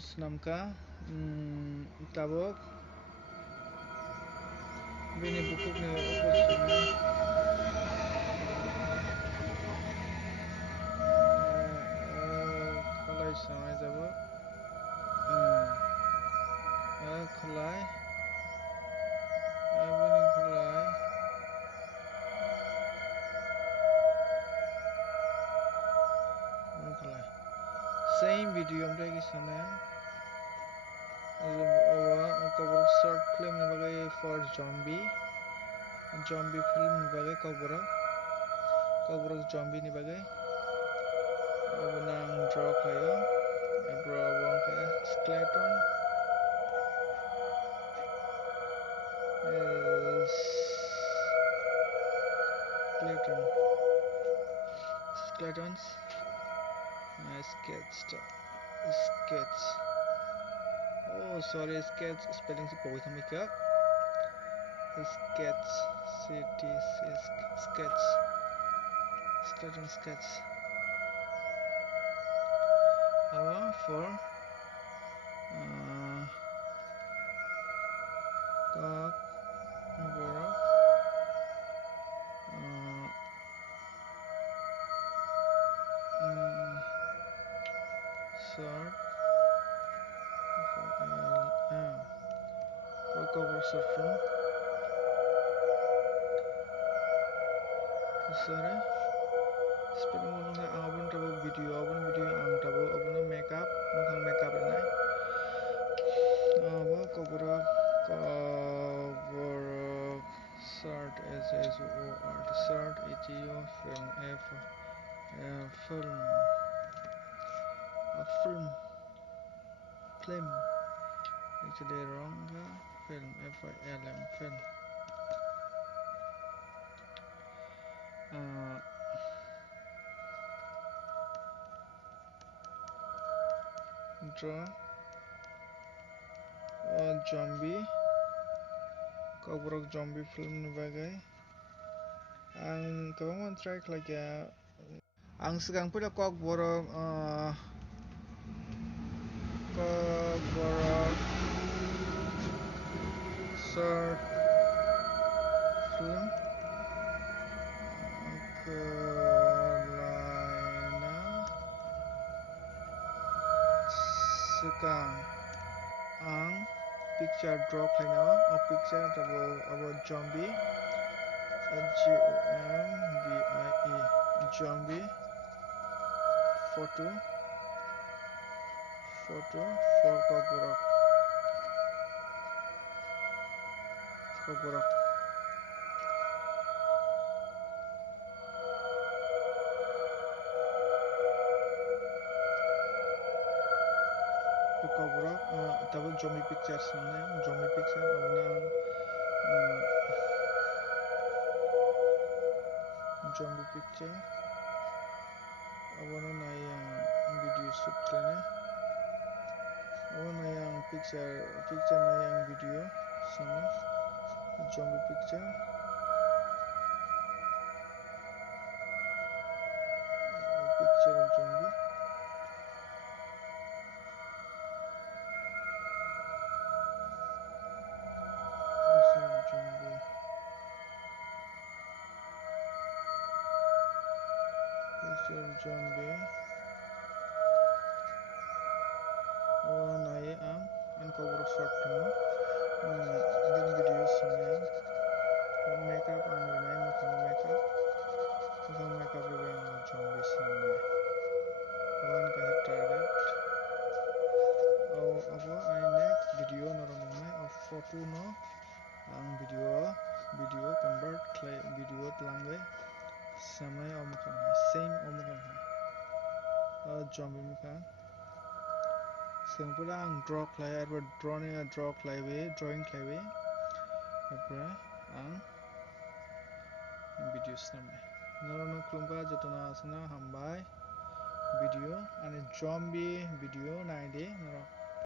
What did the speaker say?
senamka tabok bini bukukni opor kholai samai jabo kholai bini kholai same video amrai ki samai Kokborok short film ni bagai for zombie film ni bagai Kokborok zombie ni bagai abo nang draw khlaio abo angka skeleton skeletons sketch oh sorry sketch spelling si poi thamai kya sketch skeleton sketch for Kokborok short Kokborok short film sorry spelling mo na abon tabo video ang tabo abon makeup mukhang makeup nai abo Kokborok short short film actually wrong film film draw zombie Kokborok zombie film ni bagai ang kabang try lagi ang sigang pula Kokborok short film kelaina sekang ang picture draw khlainao picture abo zombie zombie photo for Kokborok tabo zombie picture samne zombie picture abonang zombie picture abono nayang video shoot kene abono nayang picture nayang video samne zombie picture of zombie zombie abono naye ang Kokborok short film din video samne makeup ang renai mukhang makeup ribai ang zombie samnai awan ka target abo ai next video narungnai photo no ang video convert khlai video tlangai samnai mukhang same mukhang zombie mukhang sengpura ang draw khlai arbo drawing khlaiwe apra ang video samnai narono klumka jotona asna hambai video ane zombie video naide narok